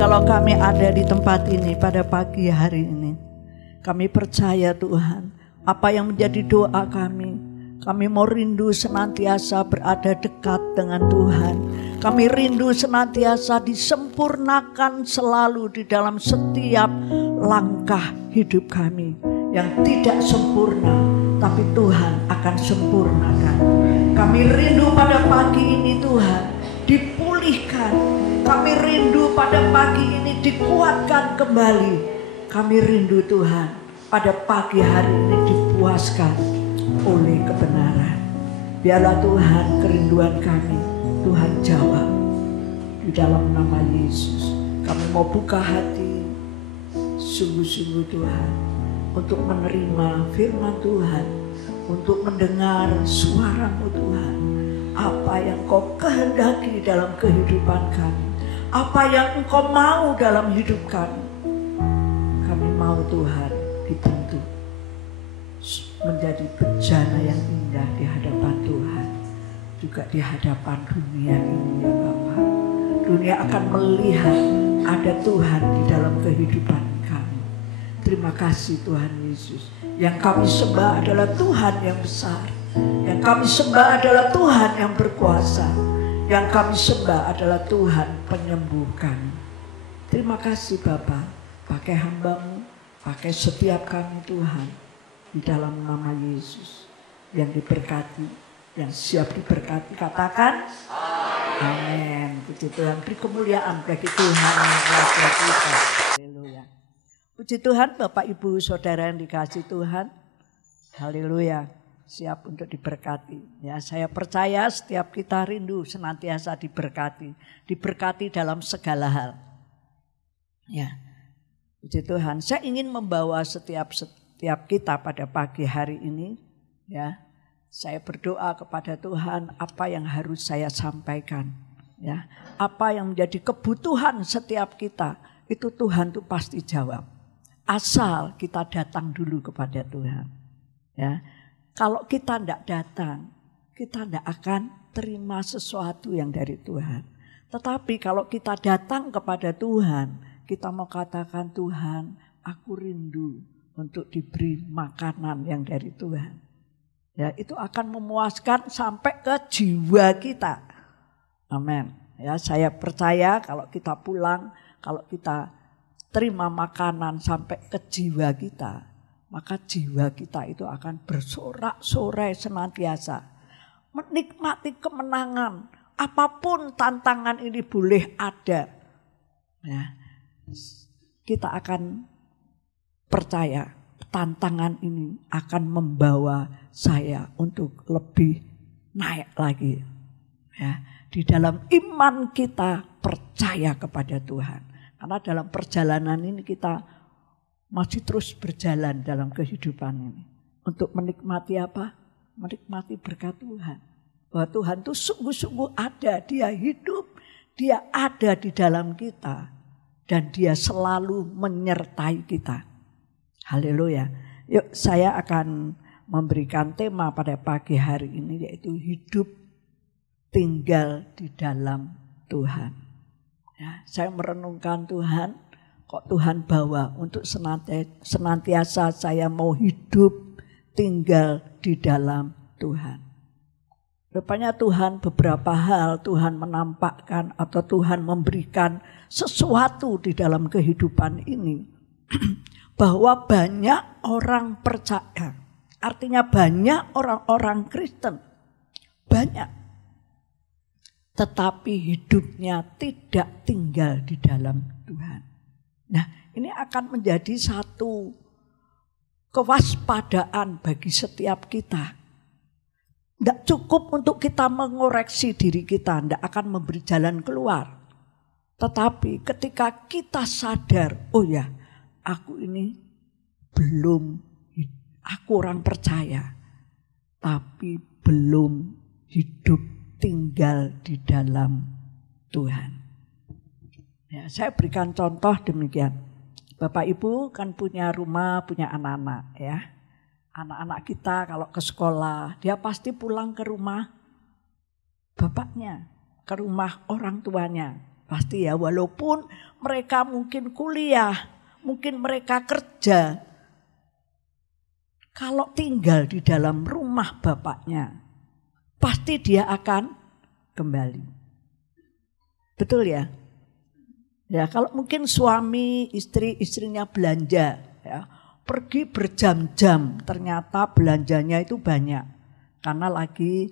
Kalau kami ada di tempat ini pada pagi hari ini, kami percaya Tuhan, apa yang menjadi doa kami mau rindu senantiasa berada dekat dengan Tuhan. Kami rindu senantiasa disempurnakan selalu di dalam setiap langkah hidup kami. Yang tidak sempurna, tapi Tuhan akan sempurnakan. Kami rindu pada pagi ini Tuhan, dipulihkan. Kami rindu pada pagi ini dikuatkan kembali. Kami rindu Tuhan, pada pagi hari ini dipuaskan oleh kebenaran. Biarlah Tuhan kerinduan kami, Tuhan jawab. Di dalam nama Yesus, kami mau buka hati sungguh-sungguh Tuhan, untuk menerima firman Tuhan, untuk mendengar suara-Mu Tuhan. Apa yang Kau kehendaki dalam kehidupan kami, apa yang Engkau mau dalam hidup kami. Kami mau Tuhan dibentuk menjadi bejana yang indah di hadapan Tuhan, juga di hadapan dunia ini ya Bapa. Dunia akan melihat ada Tuhan di dalam kehidupan kami. Terima kasih Tuhan Yesus. Yang kami sembah adalah Tuhan yang besar. Yang kami sembah adalah Tuhan yang berkuasa. Yang kami sembah adalah Tuhan penyembuh kami. Terima kasih Bapa. Pakai hamba-Mu, pakai setiap kami Tuhan. Di dalam nama Yesus. Yang diberkati, yang siap diberkati. Katakan amin. Puji Tuhan, beri kemuliaan bagi Tuhan yang raja kita. Haleluya. Puji Tuhan, Bapak Ibu Saudara yang dikasihi Tuhan. Haleluya. Siap untuk diberkati. Ya, saya percaya setiap kita rindu senantiasa diberkati. Diberkati dalam segala hal. Ya. Puji Tuhan, saya ingin membawa setiap kita pada pagi hari ini, ya. Saya berdoa kepada Tuhan apa yang harus saya sampaikan, ya. Apa yang menjadi kebutuhan setiap kita, itu Tuhan tuh pasti jawab. Asal kita datang dulu kepada Tuhan, ya. Kalau kita tidak datang, kita tidak akan terima sesuatu yang dari Tuhan. Tetapi kalau kita datang kepada Tuhan, kita mau katakan, Tuhan, aku rindu untuk diberi makanan yang dari Tuhan. Ya, itu akan memuaskan sampai ke jiwa kita. Amin. Ya, saya percaya kalau kita pulang, kalau kita terima makanan sampai ke jiwa kita, maka jiwa kita itu akan bersorak-sorai senantiasa. Menikmati kemenangan, apapun tantangan ini boleh ada. Ya, kita akan percaya tantangan ini akan membawa saya untuk lebih naik lagi. Ya, di dalam iman kita percaya kepada Tuhan. Karena dalam perjalanan ini kita masih terus berjalan dalam kehidupan ini. Untuk menikmati apa? Menikmati berkat Tuhan. Bahwa Tuhan itu sungguh-sungguh ada, Dia hidup, Dia ada di dalam kita. Dan Dia selalu menyertai kita. Haleluya. Yuk saya akan memberikan tema pada pagi hari ini, yaitu hidup tinggal di dalam Tuhan. Ya, saya merenungkan Tuhan, kok Tuhan bawa untuk senantiasa saya mau hidup tinggal di dalam Tuhan. Rupanya Tuhan beberapa hal Tuhan menampakkan atau Tuhan memberikan sesuatu di dalam kehidupan ini. Bahwa banyak orang percaya, artinya banyak orang-orang Kristen, banyak. Tetapi hidupnya tidak tinggal di dalam Tuhan. Nah, ini akan menjadi satu kewaspadaan bagi setiap kita. Tidak cukup untuk kita mengoreksi diri kita, tidak akan memberi jalan keluar. Tetapi ketika kita sadar, oh ya, aku ini aku orang percaya, tapi belum hidup tinggal di dalam Tuhan. Ya, saya berikan contoh demikian. Bapak Ibu kan punya rumah, punya anak-anak ya. Anak-anak kita kalau ke sekolah, dia pasti pulang ke rumah bapaknya, ke rumah orang tuanya. Pasti ya, walaupun mereka mungkin kuliah, mungkin mereka kerja. Kalau tinggal di dalam rumah bapaknya, pasti dia akan kembali. Betul ya? Ya, kalau mungkin suami, istrinya belanja, ya, pergi berjam-jam, ternyata belanjanya itu banyak. Karena lagi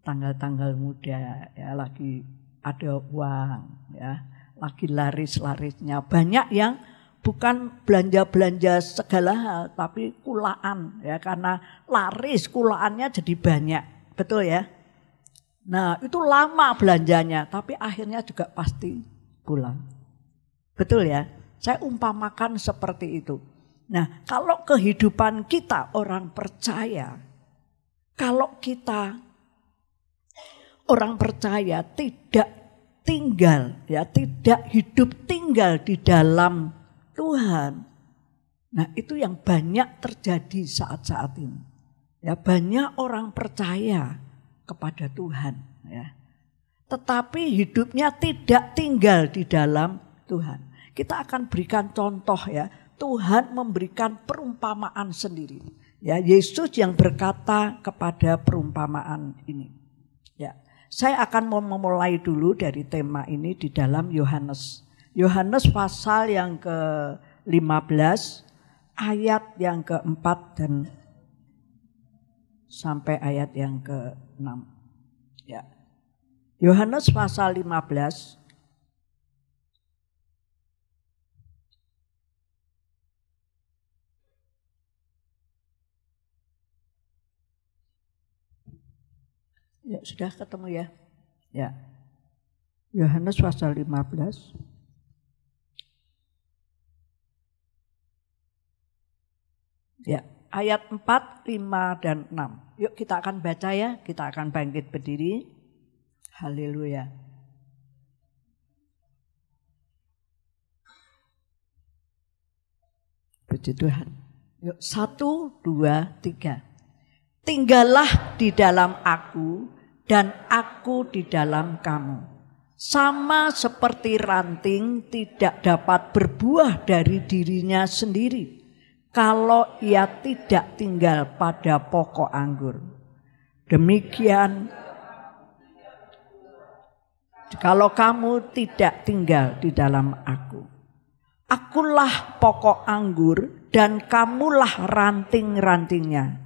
tanggal-tanggal muda, ya, lagi ada uang, ya, lagi laris-larisnya. Banyak yang bukan belanja-belanja segala hal, tapi kulaan, ya, karena laris kulaannya jadi banyak. Betul ya? Nah, itu lama belanjanya, tapi akhirnya juga pasti pulang. Betul ya? Saya umpamakan seperti itu. Nah, kalau kehidupan kita orang percaya, kalau kita orang percaya tidak tinggal, ya, tidak hidup tinggal di dalam Tuhan. Nah, itu yang banyak terjadi saat-saat ini. Ya, banyak orang percaya kepada Tuhan, ya. Tetapi hidupnya tidak tinggal di dalam Tuhan. Kita akan berikan contoh, ya. Tuhan memberikan perumpamaan sendiri. Ya, Yesus yang berkata kepada perumpamaan ini. Ya, saya akan memulai dulu dari tema ini di dalam Yohanes. Yohanes pasal yang ke-15 ayat yang ke-4 dan sampai ayat yang ke-6. Ya. Yohanes pasal 15 ya, sudah ketemu ya? Ya. Yohanes pasal 15 ya, ayat 4, 5 dan 6. Yuk kita akan baca ya, kita akan bangkit berdiri. Haleluya. Puji Tuhan. Yuk 1, 2, 3. Tinggallah di dalam aku dan aku di dalam kamu. Sama seperti ranting tidak dapat berbuah dari dirinya sendiri kalau ia tidak tinggal pada pokok anggur. Demikian kalau kamu tidak tinggal di dalam aku. Akulah pokok anggur dan kamulah ranting-rantingnya.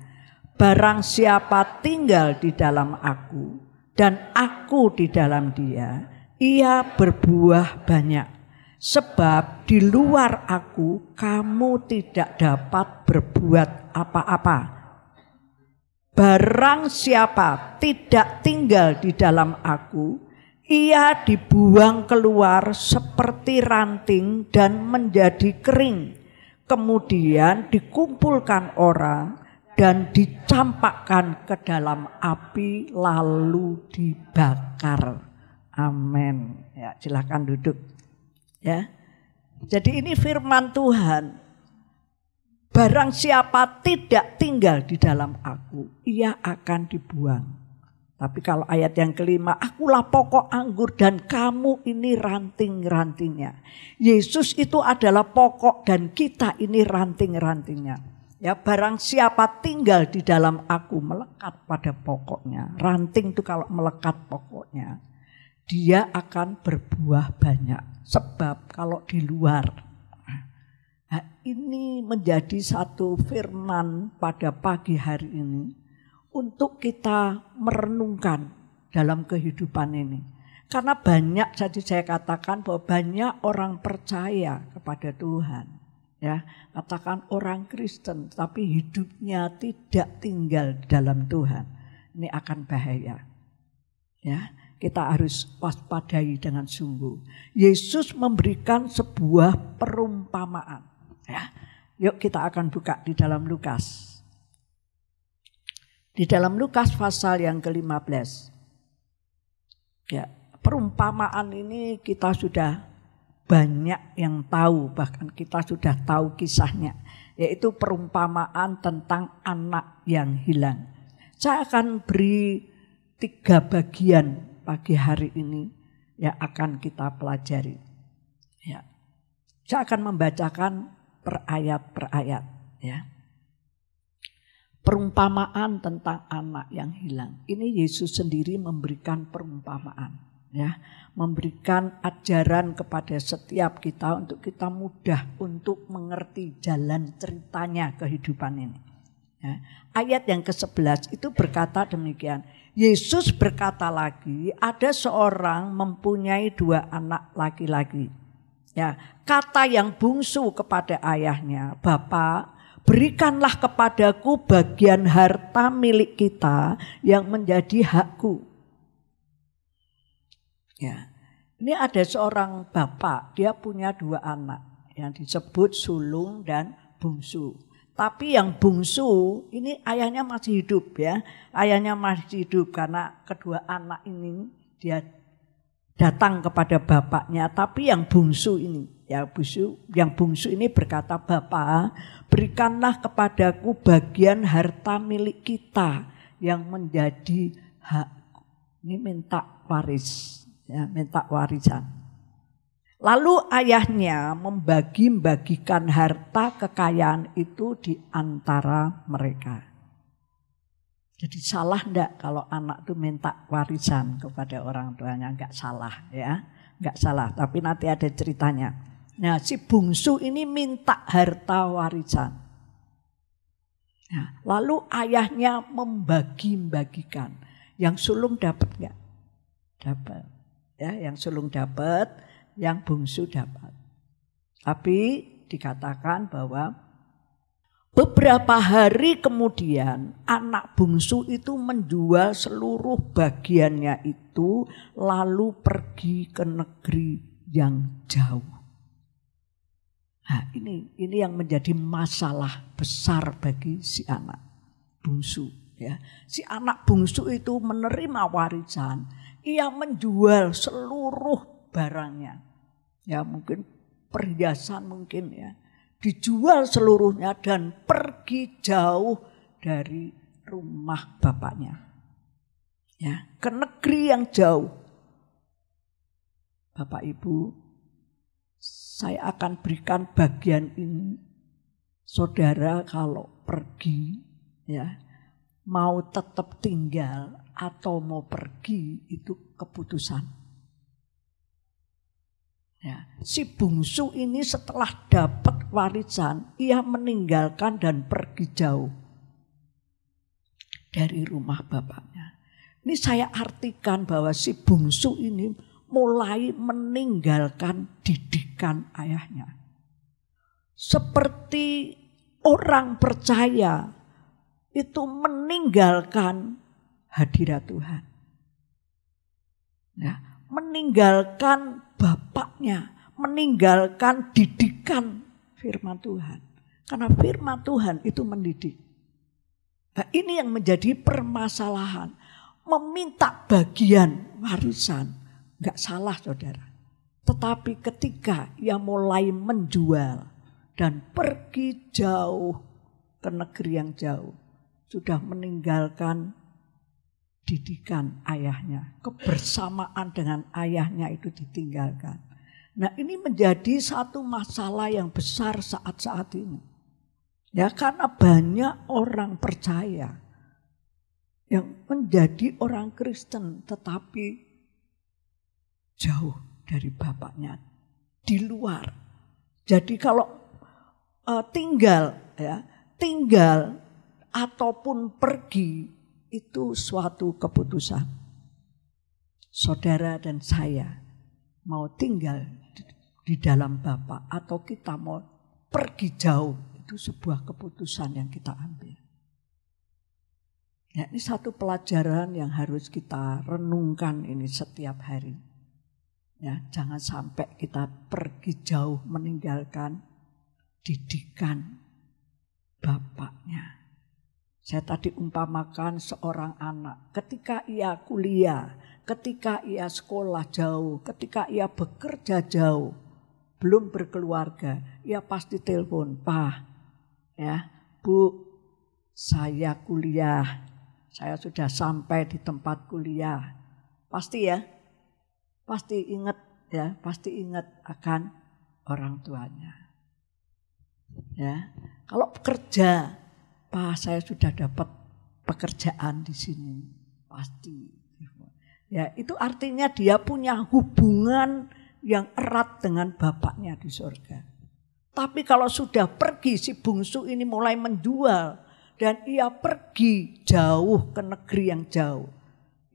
Barang siapa tinggal di dalam aku dan aku di dalam dia, ia berbuah banyak. Sebab di luar aku kamu tidak dapat berbuat apa-apa. Barang siapa tidak tinggal di dalam aku, ia dibuang keluar seperti ranting dan menjadi kering. Kemudian dikumpulkan orang dan dicampakkan ke dalam api lalu dibakar. Amin. Ya, silakan duduk. Ya. Jadi ini firman Tuhan. Barang siapa tidak tinggal di dalam aku, ia akan dibuang. Tapi kalau ayat yang kelima, akulah pokok anggur dan kamu ini ranting-rantingnya. Yesus itu adalah pokok dan kita ini ranting-rantingnya. Ya, barang siapa tinggal di dalam aku, melekat pada pokoknya. Ranting itu kalau melekat pokoknya, dia akan berbuah banyak. Sebab kalau di luar, nah ini menjadi satu firman pada pagi hari ini untuk kita merenungkan dalam kehidupan ini. Karena banyak, jadi saya katakan bahwa banyak orang percaya kepada Tuhan. Ya, katakan orang Kristen tapi hidupnya tidak tinggal dalam Tuhan. Ini akan bahaya. Ya, kita harus waspadai dengan sungguh. Yesus memberikan sebuah perumpamaan. Ya, yuk kita akan buka di dalam Lukas. Di dalam Lukas pasal yang ke-15. Ya, perumpamaan ini kita sudah banyak yang tahu, bahkan kita sudah tahu kisahnya, yaitu perumpamaan tentang anak yang hilang. Saya akan beri 3 bagian pagi hari ini yang akan kita pelajari. Ya. Saya akan membacakan per ayat, ya. Perumpamaan tentang anak yang hilang. Ini Yesus sendiri memberikan perumpamaan, ya. Memberikan ajaran kepada setiap kita untuk kita mudah untuk mengerti jalan ceritanya kehidupan ini. Ya. Ayat yang ke-11 itu berkata demikian. Yesus berkata lagi, ada seorang mempunyai 2 anak laki-laki. Ya, kata yang bungsu kepada ayahnya, Bapak, berikanlah kepadaku bagian harta milik kita yang menjadi hakku. Ya, ini ada seorang bapak, dia punya 2 anak yang disebut sulung dan bungsu. Tapi yang bungsu ini ayahnya masih hidup, ya. Ayahnya masih hidup karena kedua anak ini dia datang kepada bapaknya. Tapi yang bungsu ini, yang bungsu ini berkata, Bapak, berikanlah kepadaku bagian harta milik kita yang menjadi hak. Ini minta waris, ya, minta warisan. Lalu ayahnya membagi-bagikan harta kekayaan itu di antara mereka. Jadi salah enggak kalau anak itu minta warisan kepada orang tuanya? Enggak salah, ya. Enggak salah, tapi nanti ada ceritanya. Nah, si bungsu ini minta harta warisan. Nah, lalu ayahnya membagi-bagikan. Yang sulung dapat enggak? Dapat. Ya, yang sulung dapat, yang bungsu dapat. Tapi dikatakan bahwa beberapa hari kemudian anak bungsu itu menjual seluruh bagiannya itu lalu pergi ke negeri yang jauh. Nah, ini yang menjadi masalah besar bagi si anak bungsu, ya. Si anak bungsu itu menerima warisan, ia menjual seluruh barangnya. Ya mungkin perhiasan mungkin, ya. Dijual seluruhnya dan pergi jauh dari rumah bapaknya. Ya, ke negeri yang jauh. Bapak Ibu, saya akan berikan bagian ini. Saudara kalau pergi, ya, mau tetap tinggal atau mau pergi itu keputusan. Ya, si bungsu ini setelah dapat warisan, ia meninggalkan dan pergi jauh dari rumah bapaknya. Ini saya artikan bahwa si bungsu ini mulai meninggalkan didikan ayahnya. Seperti orang percaya itu meninggalkan hadirat Tuhan. Ya, meninggalkan bapaknya, meninggalkan didikan firman Tuhan. Karena firman Tuhan itu mendidik. Nah, ini yang menjadi permasalahan. Meminta bagian warisan, enggak salah saudara. Tetapi ketika ia mulai menjual dan pergi jauh ke negeri yang jauh, sudah meninggalkan didikan ayahnya, kebersamaan dengan ayahnya itu ditinggalkan. Nah, ini menjadi satu masalah yang besar saat-saat ini. Ya, karena banyak orang percaya yang menjadi orang Kristen tetapi jauh dari bapaknya, di luar. Jadi kalau tinggal ataupun pergi itu suatu keputusan. Saudara dan saya mau tinggal di dalam Bapa atau kita mau pergi jauh, itu sebuah keputusan yang kita ambil. Ya, ini satu pelajaran yang harus kita renungkan ini setiap hari. Ya, jangan sampai kita pergi jauh meninggalkan didikan bapaknya. Saya tadi umpamakan seorang anak, ketika ia kuliah, ketika ia sekolah jauh, ketika ia bekerja jauh, belum berkeluarga, ia pasti telepon, Pak, ya, Bu, saya kuliah, saya sudah sampai di tempat kuliah. Pasti ya, pasti ingat akan orang tuanya. Ya, kalau bekerja, Pak saya sudah dapat pekerjaan di sini, pasti. Ya, itu artinya dia punya hubungan yang erat dengan bapaknya di surga. Tapi kalau sudah pergi, si bungsu ini mulai menjual dan ia pergi jauh ke negeri yang jauh,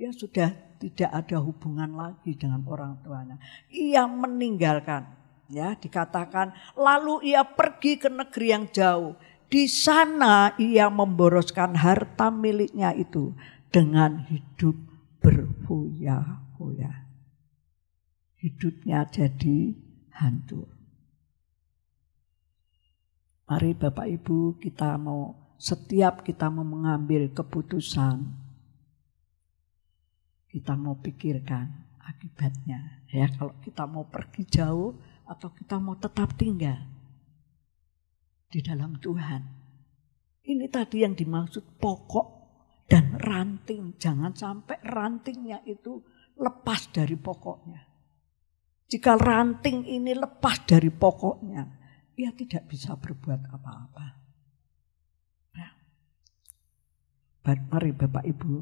ya sudah tidak ada hubungan lagi dengan orang tuanya. Ia meninggalkan, ya dikatakan lalu ia pergi ke negeri yang jauh. Di sana ia memboroskan harta miliknya itu dengan hidup berfoya-foya. Hidupnya jadi hancur. Mari Bapak Ibu setiap kita mau mengambil keputusan, kita mau pikirkan akibatnya. Ya, kalau kita mau pergi jauh atau kita mau tetap tinggal di dalam Tuhan. Ini tadi yang dimaksud pokok dan ranting. Jangan sampai rantingnya itu lepas dari pokoknya. Jika ranting ini lepas dari pokoknya, ia tidak bisa berbuat apa-apa. Nah, mari Bapak Ibu,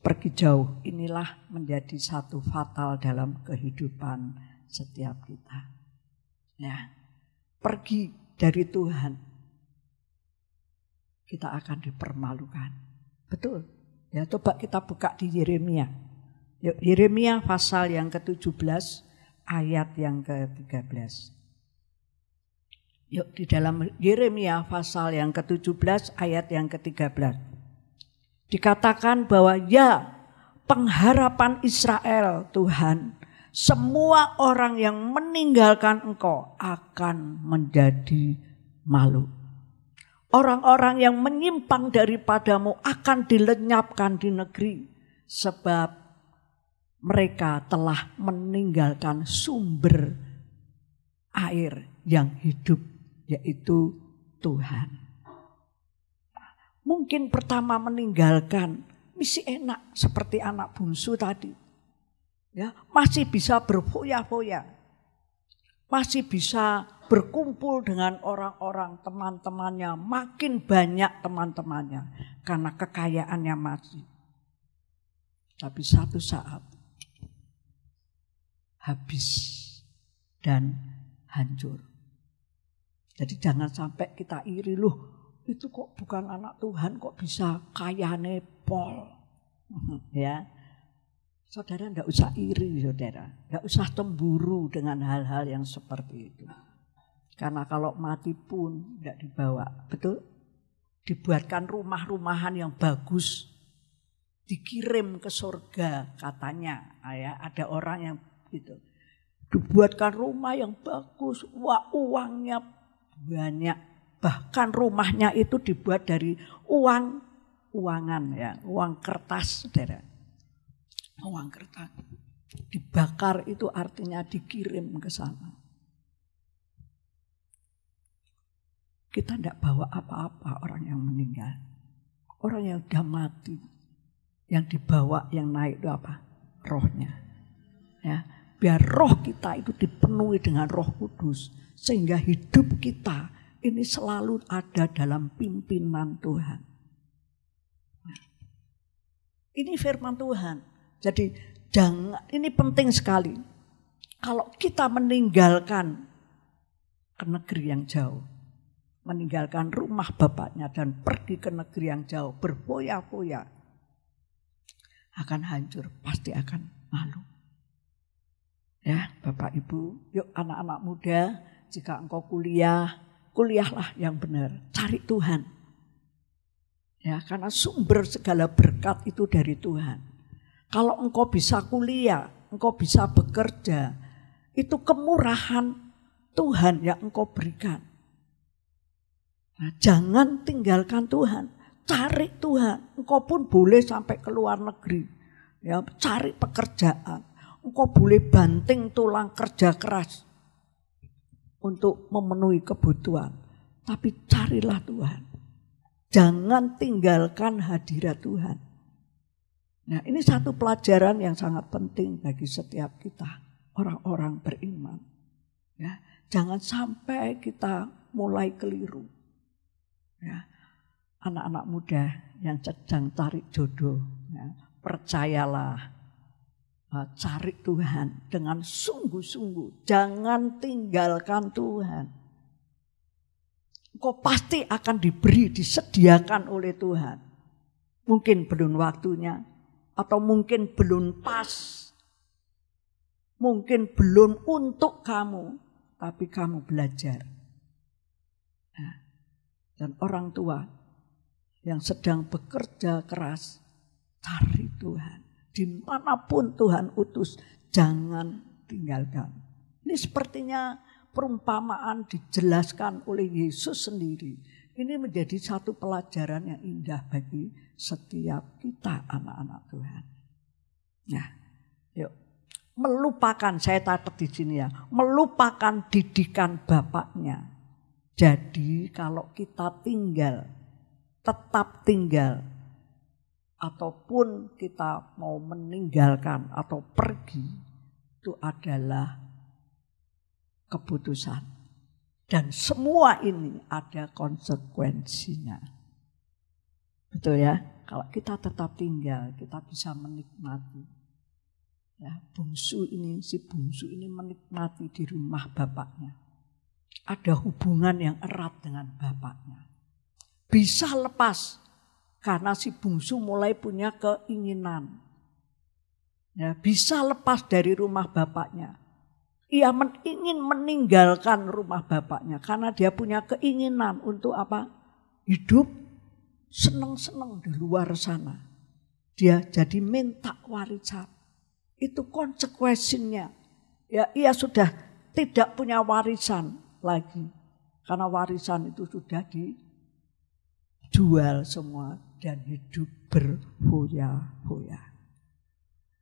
pergi jauh. Inilah menjadi satu fatal dalam kehidupan setiap kita. Ya, pergi dari Tuhan, kita akan dipermalukan. Betul. Ya, coba kita buka di Yeremia. Yuk, Yeremia pasal yang ke-17 ayat yang ke-13. Yuk, di dalam Yeremia pasal yang ke-17 ayat yang ke-13. Dikatakan bahwa ya, pengharapan Israel Tuhan, semua orang yang meninggalkan Engkau akan menjadi malu. Orang-orang yang menyimpang daripadamu akan dilenyapkan di negeri, sebab mereka telah meninggalkan sumber air yang hidup, yaitu Tuhan. Mungkin pertama meninggalkan, misi enak seperti anak bungsu tadi. Ya, masih bisa berfoya-foya, masih bisa berkumpul dengan orang-orang teman-temannya, makin banyak teman-temannya karena kekayaannya masih. Tapi satu saat habis dan hancur. Jadi jangan sampai kita iri, loh itu kok bukan anak Tuhan kok bisa kayane pol. Ya. Saudara enggak usah iri, saudara. Enggak usah cemburu dengan hal-hal yang seperti itu. Karena kalau mati pun enggak dibawa, betul? Dibuatkan rumah-rumahan yang bagus, dikirim ke surga katanya. Ya, ada orang yang gitu. Dibuatkan rumah yang bagus, uangnya banyak. Bahkan rumahnya itu dibuat dari uangan ya, uang kertas, saudara. Uang kertas. Dibakar itu artinya dikirim ke sana. Kita tidak bawa apa-apa orang yang meninggal. Orang yang sudah mati. Yang dibawa, yang naik itu apa? Rohnya. Ya, biar roh kita itu dipenuhi dengan Roh Kudus. Sehingga hidup kita ini selalu ada dalam pimpinan Tuhan. Nah, ini firman Tuhan. Jadi ini penting sekali. Kalau kita meninggalkan ke negeri yang jauh, meninggalkan rumah bapaknya dan pergi ke negeri yang jauh, berfoya-foya, akan hancur, pasti akan malu. Ya, Bapak Ibu, yuk anak-anak muda, jika engkau kuliahlah yang benar, cari Tuhan. Ya, karena sumber segala berkat itu dari Tuhan. Kalau engkau bisa kuliah, engkau bisa bekerja, itu kemurahan Tuhan yang engkau berikan. Nah, jangan tinggalkan Tuhan, cari Tuhan. Engkau pun boleh sampai ke luar negeri, ya, cari pekerjaan. Engkau boleh banting tulang kerja keras untuk memenuhi kebutuhan. Tapi carilah Tuhan. Jangan tinggalkan hadirat Tuhan. Nah, ini satu pelajaran yang sangat penting bagi setiap kita, orang-orang beriman. Ya, jangan sampai kita mulai keliru. Ya, anak-anak muda yang sedang cari jodoh, ya, percayalah, cari Tuhan dengan sungguh-sungguh. Jangan tinggalkan Tuhan. Kau pasti akan diberi, disediakan oleh Tuhan. Mungkin belum waktunya, atau mungkin belum pas, mungkin belum untuk kamu, tapi kamu belajar. Nah, dan orang tua yang sedang bekerja keras, cari Tuhan. Dimanapun Tuhan utus, jangan tinggalkan. Ini sepertinya perumpamaan dijelaskan oleh Yesus sendiri. Ini menjadi satu pelajaran yang indah bagi setiap kita anak-anak Tuhan. Nah, yuk. Melupakan, saya catat di sini ya, melupakan didikan bapaknya. Jadi kalau kita tinggal, tetap tinggal, ataupun kita mau meninggalkan atau pergi, itu adalah keputusan. Dan semua ini ada konsekuensinya. Betul ya? Kalau kita tetap tinggal, kita bisa menikmati. Ya, si bungsu ini menikmati di rumah bapaknya. Ada hubungan yang erat dengan bapaknya. Bisa lepas karena si bungsu mulai punya keinginan. Ya, bisa lepas dari rumah bapaknya. Ia ingin meninggalkan rumah bapaknya karena dia punya keinginan untuk apa? Hidup senang-senang di luar sana. Dia jadi minta warisan. Itu konsekuensinya. Ya, ia sudah tidak punya warisan lagi. Karena warisan itu sudah dijual semua dan hidup berfoya-foya.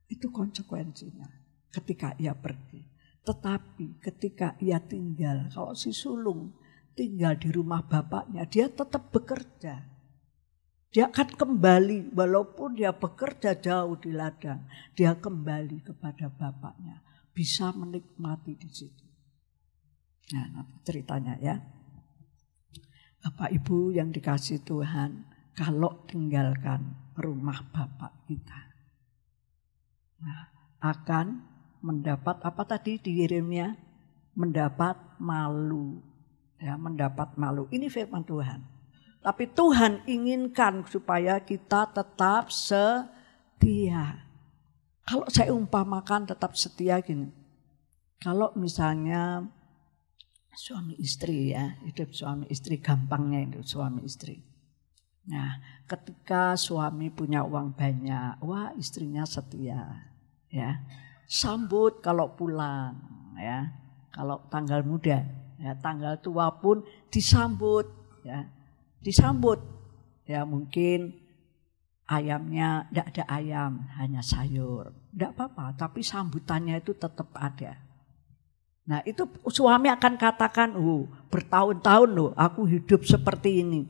Itu konsekuensinya ketika ia pergi. Tetapi ketika ia tinggal, kalau si sulung tinggal di rumah bapaknya, dia tetap bekerja. Dia akan kembali, walaupun dia bekerja jauh di ladang, dia kembali kepada bapaknya. Bisa menikmati di situ. Nah, nanti ceritanya ya. Bapak Ibu yang dikasih Tuhan, kalau tinggalkan rumah bapak kita, nah, akan mendapat apa tadi di Yeremia? Mendapat malu. Ya, mendapat malu. Ini firman Tuhan. Tapi Tuhan inginkan supaya kita tetap setia. Kalau saya umpamakan tetap setia gini. Kalau misalnya suami istri ya, hidup suami istri gampangnya itu suami istri. Nah, ketika suami punya uang banyak, wah istrinya setia, ya. Sambut kalau pulang, ya. Kalau tanggal muda, ya, tanggal tua pun disambut, ya. Disambut, ya mungkin ayamnya tidak ada ayam, hanya sayur, tidak apa-apa. Tapi sambutannya itu tetap ada. Nah itu suami akan katakan, bertahun-tahun loh aku hidup seperti ini.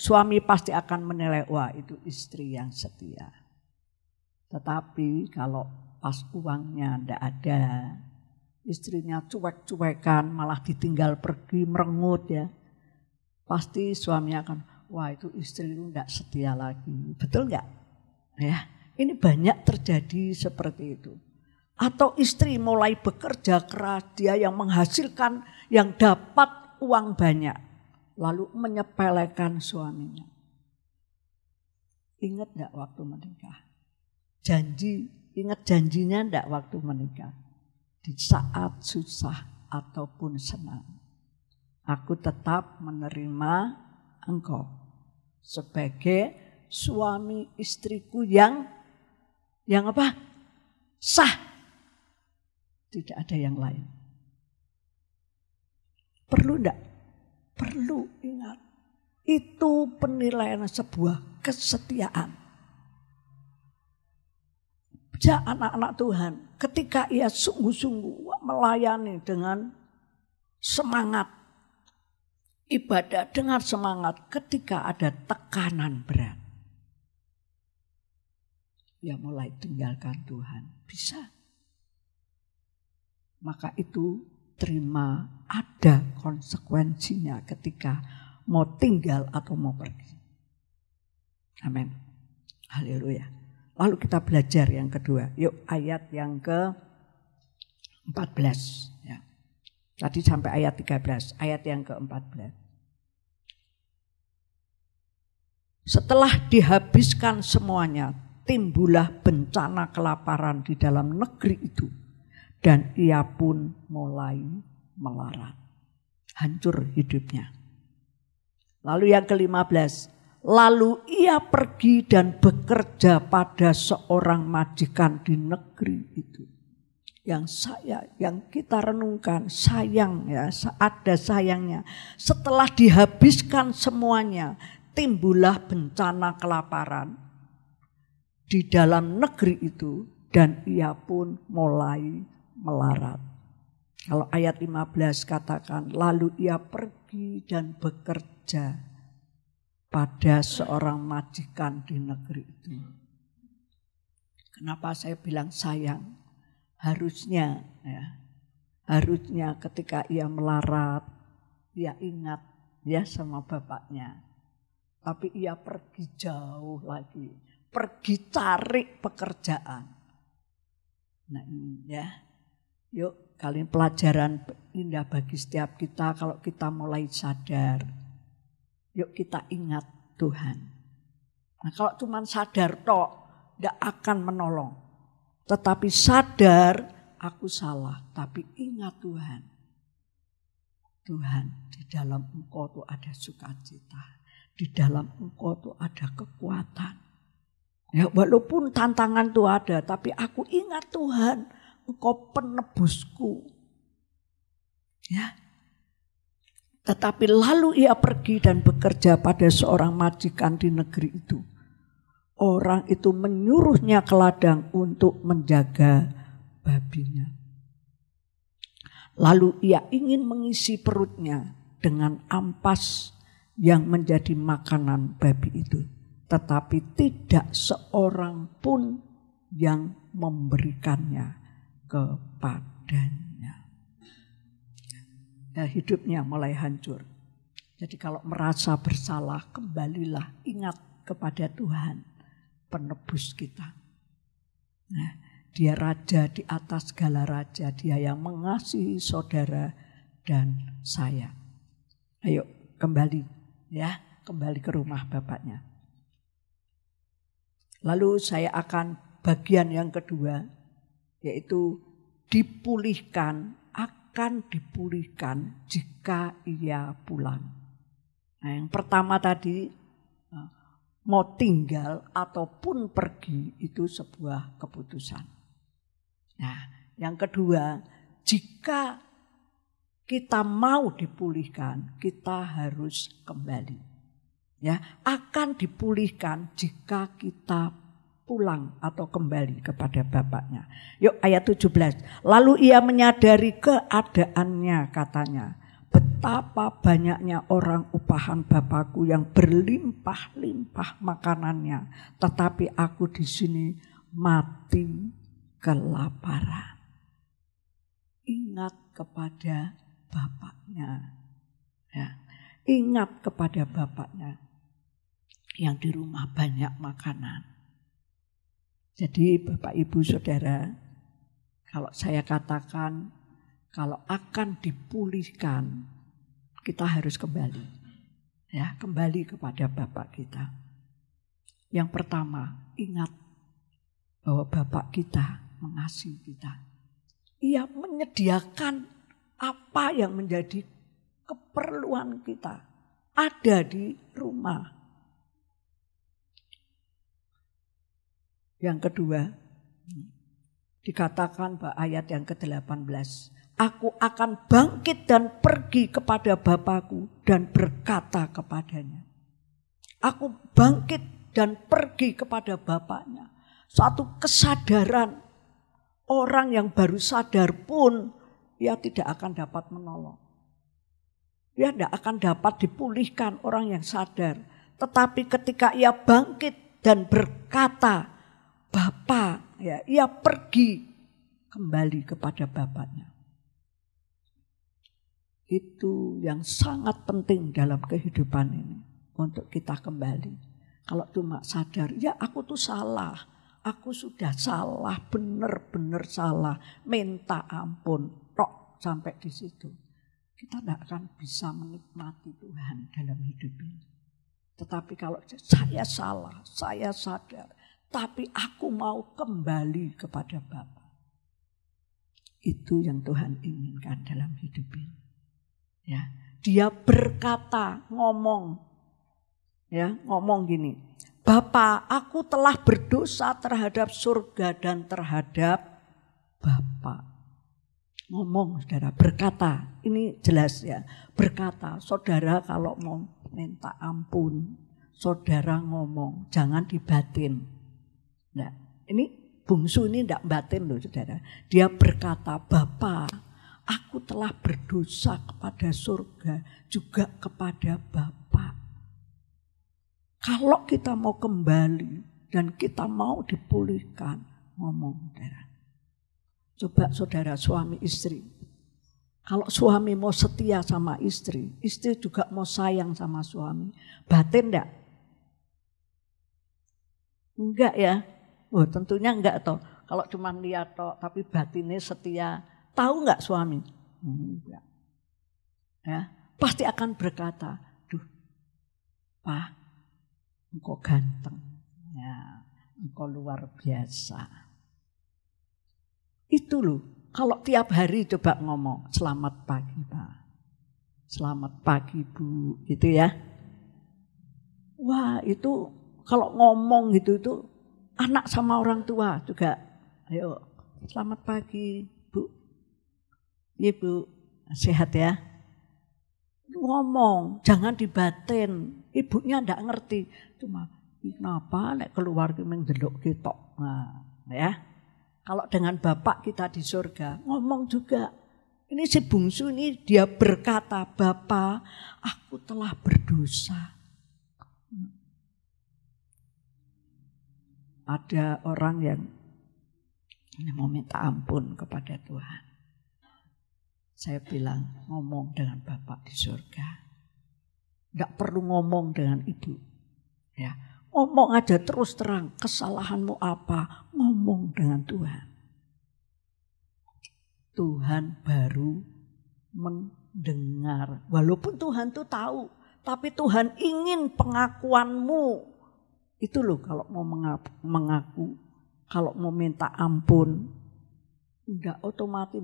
Suami pasti akan menilai, wah itu istri yang setia. Tetapi kalau pas uangnya tidak ada, istrinya cuek-cuekan, malah ditinggal pergi merengut ya. Pasti suaminya akan, wah itu istri itu tidak setia lagi. Betul nggak? Ya, ini banyak terjadi seperti itu. Atau istri mulai bekerja keras, dia yang menghasilkan, yang dapat uang banyak. Lalu menyepelekan suaminya. Ingat enggak waktu menikah? Ingat janjinya enggak waktu menikah? Di saat susah ataupun senang. Aku tetap menerima engkau sebagai suami istriku yang apa? Sah. Tidak ada yang lain. Perlu enggak? Perlu, ingat. Itu penilaian sebuah kesetiaan. Ya anak-anak Tuhan, ketika ia sungguh-sungguh melayani dengan semangat, ibadah dengan semangat ketika ada tekanan berat. ia mulai tinggalkan Tuhan. Bisa. Maka itu terima, ada konsekuensinya ketika mau tinggal atau mau pergi. Amin. Haleluya. Lalu kita belajar yang kedua. Yuk ayat yang ke-14. Ya. Tadi sampai ayat 13. Ayat yang ke-14. Setelah dihabiskan semuanya, timbullah bencana kelaparan di dalam negeri itu. Dan ia pun mulai melarat. Hancur hidupnya. Lalu yang ke-15. Lalu ia pergi dan bekerja pada seorang majikan di negeri itu. Yang kita renungkan, sayang ya, ada sayangnya. Setelah dihabiskan semuanya, timbullah bencana kelaparan di dalam negeri itu dan ia pun mulai melarat. Kalau ayat 15 katakan, lalu ia pergi dan bekerja pada seorang majikan di negeri itu. Kenapa saya bilang sayang? Harusnya ketika ia melarat, ia ingat ya sama bapaknya. Tapi ia pergi jauh lagi, pergi cari pekerjaan. Nah ini ya, yuk kalian pelajaran indah bagi setiap kita kalau kita mulai sadar. Yuk kita ingat Tuhan. Nah kalau cuma sadar tok, tidak akan menolong. Tetapi sadar aku salah, tapi ingat Tuhan. Tuhan, di dalam Engkau tuh ada sukacita. Di dalam Engkau tuh ada kekuatan. Ya walaupun tantangan tuh ada, tapi aku ingat Tuhan, Engkau penebusku. Ya. Tetapi lalu ia pergi dan bekerja pada seorang majikan di negeri itu. Orang itu menyuruhnya ke ladang untuk menjaga babinya. Lalu ia ingin mengisi perutnya dengan ampas yang menjadi makanan babi itu. Tetapi tidak seorang pun yang memberikannya kepadanya. Ya, hidupnya mulai hancur. Jadi kalau merasa bersalah, kembalilah ingat kepada Tuhan, penebus kita. Nah, dia raja di atas segala raja, dia yang mengasihi saudara dan saya. Ayo kembali ya, kembali ke rumah bapaknya. Lalu saya akan bagian yang kedua, yaitu dipulihkan, akan dipulihkan jika ia pulang. Nah, yang pertama tadi mau tinggal ataupun pergi itu sebuah keputusan. Nah, yang kedua, jika kita mau dipulihkan, kita harus kembali. Ya, akan dipulihkan jika kita pulang atau kembali kepada bapaknya. Yuk ayat 17. Lalu ia menyadari keadaannya, katanya. Betapa banyaknya orang upahan bapakku yang berlimpah-limpah makanannya. Tetapi aku di sini mati kelaparan. Ingat kepada bapaknya. Ya, ingat kepada bapaknya yang di rumah banyak makanan. Jadi Bapak Ibu Saudara, kalau saya katakan kalau akan dipulihkan, kita harus kembali. Ya, kembali kepada Bapak kita. Yang pertama, ingat bahwa Bapak kita mengasihi kita. Ia menyediakan apa yang menjadi keperluan kita. Ada di rumah. Yang kedua, dikatakan ayat yang ke-18. Aku akan bangkit dan pergi kepada Bapakku dan berkata kepadanya. Aku bangkit dan pergi kepada Bapaknya. Suatu kesadaran, orang yang baru sadar pun ia tidak akan dapat menolong. Ia tidak akan dapat dipulihkan orang yang sadar. Tetapi ketika ia bangkit dan berkata Bapa, ya, ia pergi kembali kepada bapaknya. Itu yang sangat penting dalam kehidupan ini, untuk kita kembali. Kalau cuma sadar, ya aku tuh salah, aku sudah salah, benar-benar salah, minta ampun, tok sampai di situ. Kita tidak akan bisa menikmati Tuhan dalam hidup ini. Tetapi kalau saya salah, saya sadar, tapi aku mau kembali kepada Bapa. Itu yang Tuhan inginkan dalam hidup ini. Ya, dia berkata, ngomong gini, Bapa, aku telah berdosa terhadap surga dan terhadap Bapa. Ngomong, saudara, berkata, ini jelas ya, berkata. Saudara kalau mau minta ampun, saudara ngomong, jangan dibatin. Nah, ini bungsu ini tidak batin loh, saudara. Dia berkata, Bapa, aku telah berdosa kepada surga, juga kepada Bapa. Kalau kita mau kembali dan kita mau dipulihkan, ngomong, saudara. Coba saudara suami istri. Kalau suami mau setia sama istri juga mau sayang sama suami. Batin enggak? Enggak ya? Oh, tentunya enggak toh. Kalau cuma lihat toh, tapi batinnya setia. Tahu enggak suami? Enggak. Ya, pasti akan berkata, duh, Pak, engkau ganteng. Ya, engkau luar biasa. Itu loh, kalau tiap hari coba ngomong, selamat pagi Pak, selamat pagi Bu, gitu ya. Wah itu kalau ngomong gitu itu anak sama orang tua juga, ayo selamat pagi Bu, iya Bu, sehat ya. Ngomong, jangan dibatin, ibunya enggak ngerti, cuma kenapa nek keluar menjeluk gitu, nah ya. Kalau dengan Bapak kita di surga, ngomong juga. Ini si bungsu ini dia berkata, Bapa, aku telah berdosa. Ada orang yang mau minta ampun kepada Tuhan. Saya bilang, ngomong dengan Bapak di surga. Tidak perlu ngomong dengan ibu. Ya. Ngomong aja terus terang, kesalahanmu apa, ngomong dengan Tuhan. Tuhan baru mendengar. Walaupun Tuhan tuh tahu, tapi Tuhan ingin pengakuanmu. Itu loh kalau mau mengaku, kalau mau minta ampun, enggak otomatis,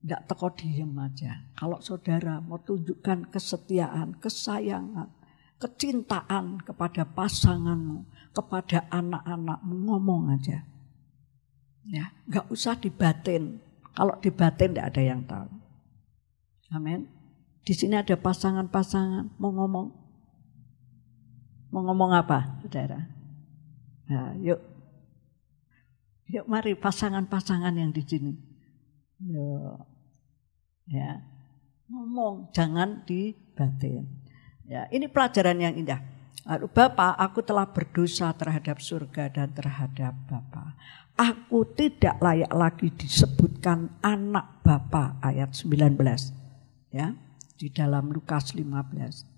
enggak teko diem aja. Kalau saudara mau tunjukkan kesetiaan, kesayangan, kecintaan kepada pasanganmu, kepada anak-anakmu, ngomong aja. Ya, enggak usah dibatin. Kalau dibatin enggak ada yang tahu. Amin. Di sini ada pasangan-pasangan mau ngomong. Mau ngomong apa, saudara? Nah, yuk mari pasangan-pasangan yang di sini. Yuk. Ya. Ngomong, jangan dibatin. Ya, ini pelajaran yang indah. Lalu Bapa, aku telah berdosa terhadap surga dan terhadap Bapa. Aku tidak layak lagi disebutkan anak Bapa, ayat 19. Ya, di dalam Lukas 15.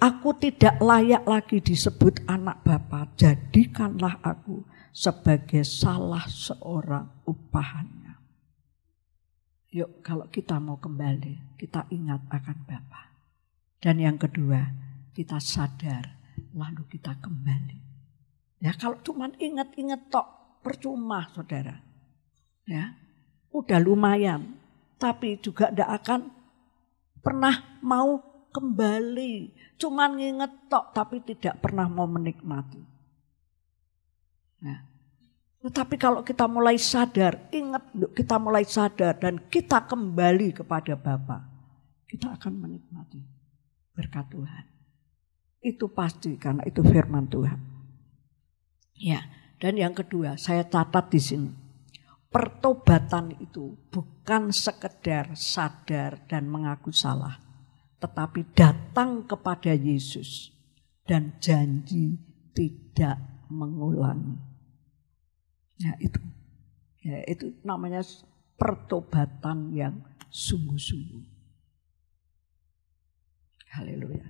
Aku tidak layak lagi disebut anak Bapa, jadikanlah aku sebagai salah seorang upahannya. Yuk kalau kita mau kembali, kita ingat akan Bapa. Dan yang kedua, kita sadar, lalu kita kembali. Ya kalau cuma ingat-ingat tok, percuma saudara. Ya, udah lumayan, tapi juga tidak akan pernah mau kembali. Cuma nginget tok, tapi tidak pernah mau menikmati. Nah, tetapi kalau kita mulai sadar, ingat kita mulai sadar dan kita kembali kepada Bapa, kita akan menikmati berkat Tuhan. Itu pasti karena itu firman Tuhan. Ya, dan yang kedua saya catat di sini. Pertobatan itu bukan sekedar sadar dan mengaku salah, tetapi datang kepada Yesus dan janji tidak mengulangi. Ya itu namanya pertobatan yang sungguh-sungguh. Haleluya.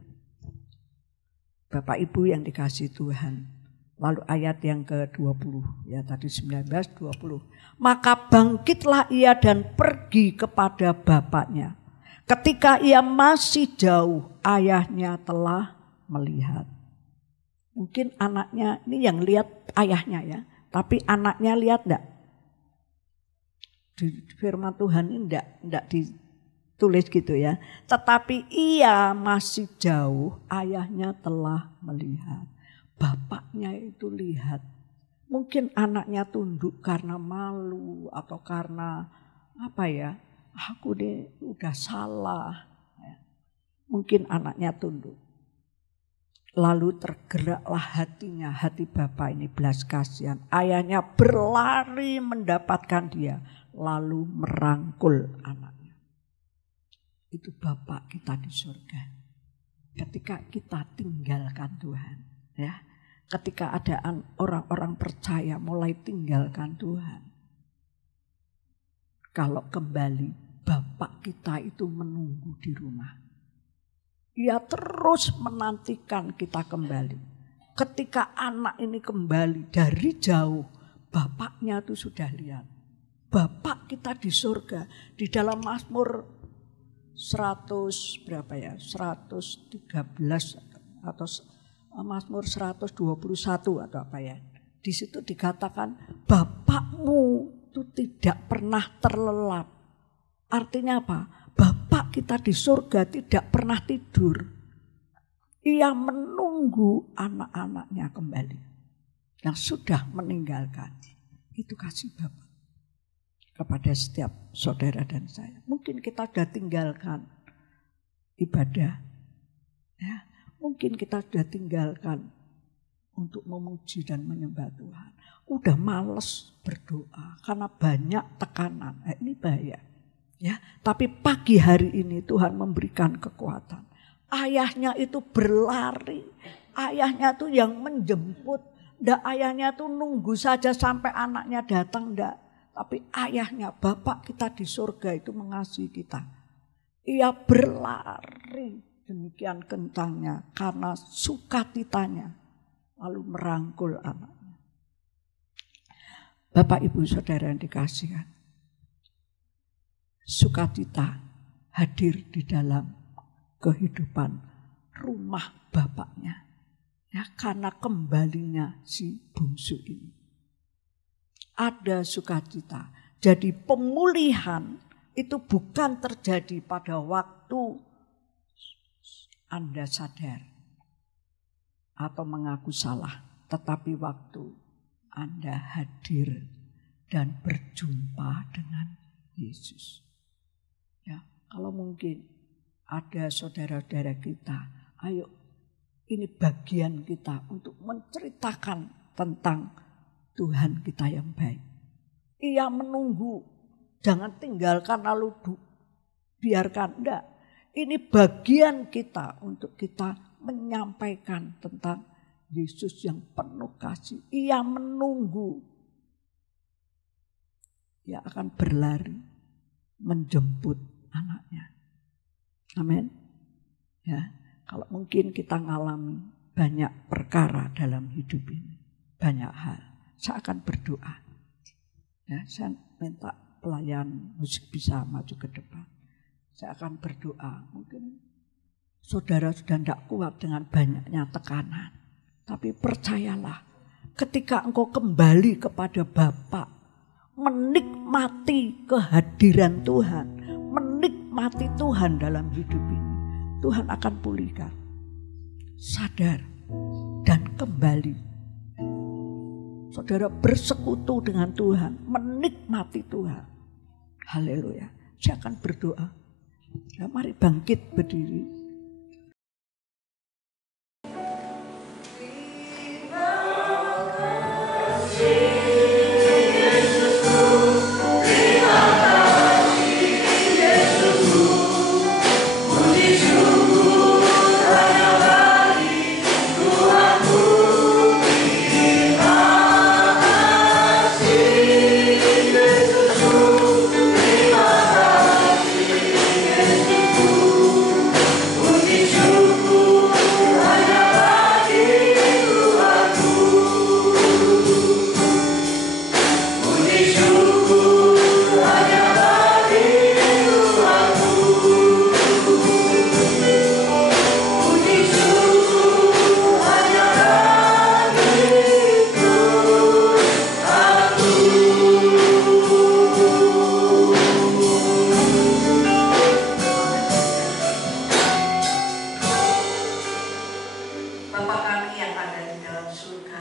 Bapak Ibu yang dikasihi Tuhan. Lalu ayat yang ke-20, ya tadi 19, 20. Maka bangkitlah ia dan pergi kepada bapaknya. Ketika ia masih jauh, ayahnya telah melihat. Mungkin anaknya, ini yang lihat ayahnya ya. Tapi anaknya lihat enggak? Di firman Tuhan ini enggak ditulis gitu ya. Tetapi ia masih jauh, ayahnya telah melihat. Bapaknya itu lihat. Mungkin anaknya tunduk karena malu atau karena apa ya? Aku ini udah salah. Mungkin anaknya tunduk. Lalu tergeraklah hatinya, hati bapak ini belas kasihan. Ayahnya berlari mendapatkan dia, lalu merangkul anaknya. Itu bapak kita di surga. Ketika kita tinggalkan Tuhan, ya. Ketika ada orang-orang percaya mulai tinggalkan Tuhan. Kalau kembali, bapak kita itu menunggu di rumah. Ia terus menantikan kita kembali. Ketika anak ini kembali dari jauh, bapaknya itu sudah lihat. Bapak kita di surga, di dalam Mazmur 100 berapa ya? 113 atau Mazmur 121 atau apa ya? Di situ dikatakan bapakmu itu tidak pernah terlelap. Artinya apa? Bapak kita di surga tidak pernah tidur. Ia menunggu anak-anaknya kembali yang sudah meninggalkan. Itu kasih Bapak kepada setiap saudara dan saya. Mungkin kita sudah tinggalkan ibadah. Ya, mungkin kita sudah tinggalkan untuk memuji dan menyembah Tuhan. Udah males berdoa karena banyak tekanan. Ini bahaya. Ya, tapi pagi hari ini Tuhan memberikan kekuatan. Ayahnya itu berlari, ayahnya itu yang menjemput. Nggak ayahnya itu nunggu saja sampai anaknya datang, enggak. Tapi ayahnya, Bapak kita di surga itu mengasihi kita. Ia berlari demikian kencangnya karena sukacitanya. Lalu merangkul anaknya. Bapak Ibu Saudara yang dikasihan. Sukacita hadir di dalam kehidupan rumah bapaknya. Ya, karena kembalinya si bungsu ini. Ada sukacita. Jadi pemulihan itu bukan terjadi pada waktu Anda sadar atau mengaku salah. Tetapi waktu Anda hadir dan berjumpa dengan Yesus. Ya, kalau mungkin ada saudara-saudara kita, ayo ini bagian kita untuk menceritakan tentang Tuhan kita yang baik. Ia menunggu, jangan tinggalkan lalu biarkan. Enggak, ini bagian kita untuk kita menyampaikan tentang Yesus yang penuh kasih. Ia menunggu, ia akan berlari menjemput anaknya. Amin. Ya, kalau mungkin kita ngalami banyak perkara dalam hidup ini, banyak hal, saya akan berdoa. Ya, saya minta pelayan musik bisa maju ke depan. Saya akan berdoa. Mungkin saudara sudah tidak kuat dengan banyaknya tekanan, tapi percayalah, ketika engkau kembali kepada Bapa, menikmati kehadiran Tuhan, menikmati Tuhan dalam hidup ini, Tuhan akan pulihkan. Sadar dan kembali. Saudara bersekutu dengan Tuhan, menikmati Tuhan. Haleluya. Saya akan berdoa. Ya, mari bangkit berdiri.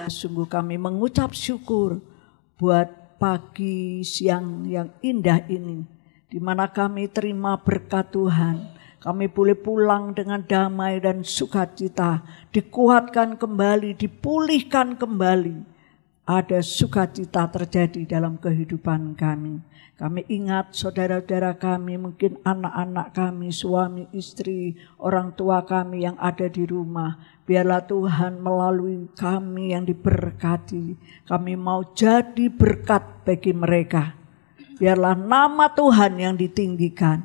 sungguh kami mengucap syukur buat pagi siang yang indah ini, di mana kami terima berkat Tuhan. Kami boleh pulang dengan damai dan sukacita, dikuatkan kembali, dipulihkan kembali. Ada sukacita terjadi dalam kehidupan kami. Kami ingat saudara-saudara kami, mungkin anak-anak kami, suami, istri, orang tua kami yang ada di rumah. Biarlah Tuhan melalui kami yang diberkati. Kami mau jadi berkat bagi mereka. Biarlah nama Tuhan yang ditinggikan.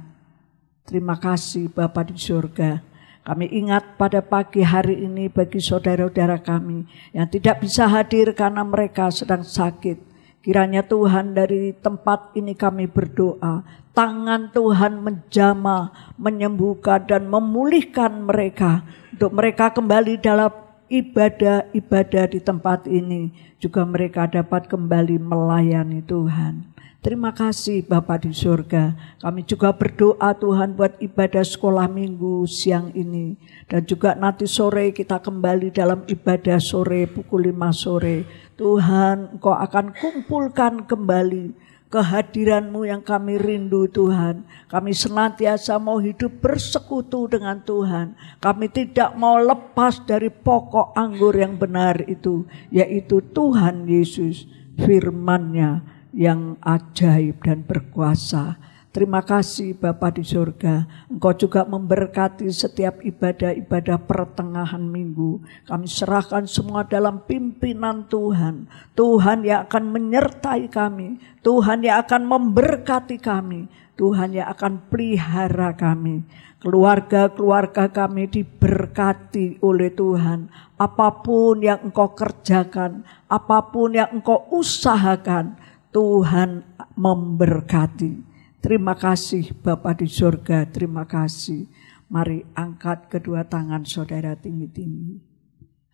Terima kasih Bapa di surga. Kami ingat pada pagi hari ini bagi saudara-saudara kami yang tidak bisa hadir karena mereka sedang sakit. Kiranya Tuhan dari tempat ini kami berdoa, tangan Tuhan menjamah, menyembuhkan dan memulihkan mereka. Untuk mereka kembali dalam ibadah-ibadah di tempat ini. Juga mereka dapat kembali melayani Tuhan. Terima kasih Bapa di surga. Kami juga berdoa Tuhan buat ibadah sekolah minggu siang ini. Dan juga nanti sore kita kembali dalam ibadah sore pukul 5 sore. Tuhan, Engkau akan kumpulkan kembali kehadiran-Mu yang kami rindu Tuhan. Kami senantiasa mau hidup bersekutu dengan Tuhan. Kami tidak mau lepas dari pokok anggur yang benar itu, yaitu Tuhan Yesus, firman-Nya yang ajaib dan berkuasa. Terima kasih Bapa di surga. Engkau juga memberkati setiap ibadah-ibadah pertengahan minggu. Kami serahkan semua dalam pimpinan Tuhan. Tuhan yang akan menyertai kami. Tuhan yang akan memberkati kami. Tuhan yang akan pelihara kami. Keluarga-keluarga kami diberkati oleh Tuhan. Apapun yang Engkau kerjakan, apapun yang Engkau usahakan, Tuhan memberkati. Terima kasih Bapa di surga, terima kasih. Mari angkat kedua tangan saudara tinggi-tinggi.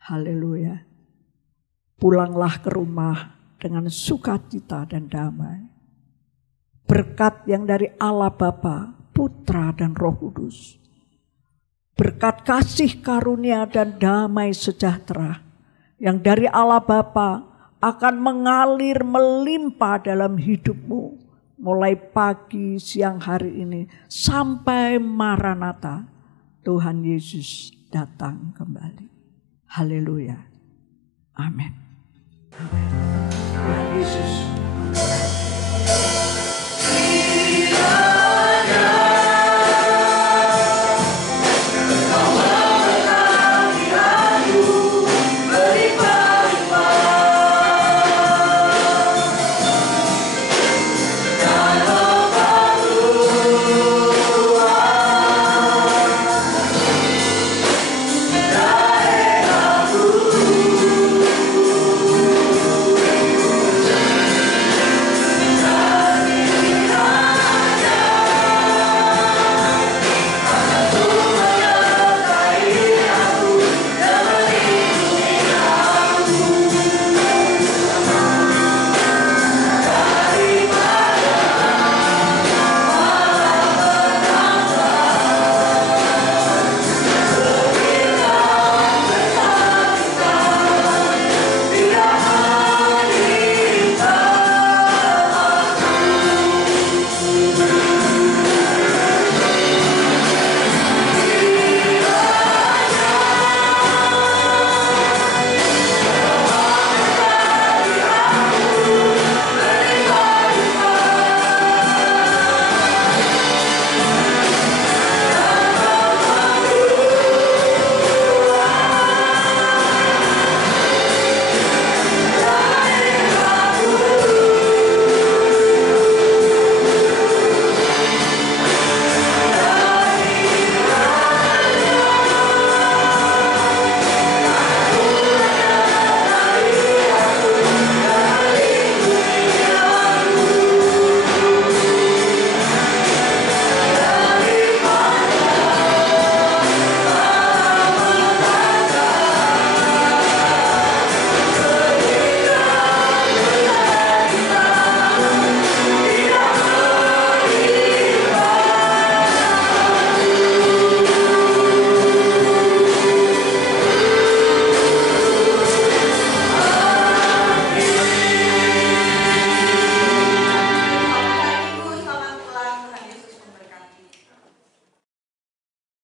Haleluya. Pulanglah ke rumah dengan sukacita dan damai. Berkat yang dari Allah Bapa, Putra dan Roh Kudus. Berkat kasih karunia dan damai sejahtera yang dari Allah Bapa akan mengalir melimpah dalam hidupmu. Mulai pagi siang hari ini sampai Maranatha, Tuhan Yesus datang kembali. Haleluya. Amin. Tuhan Yesus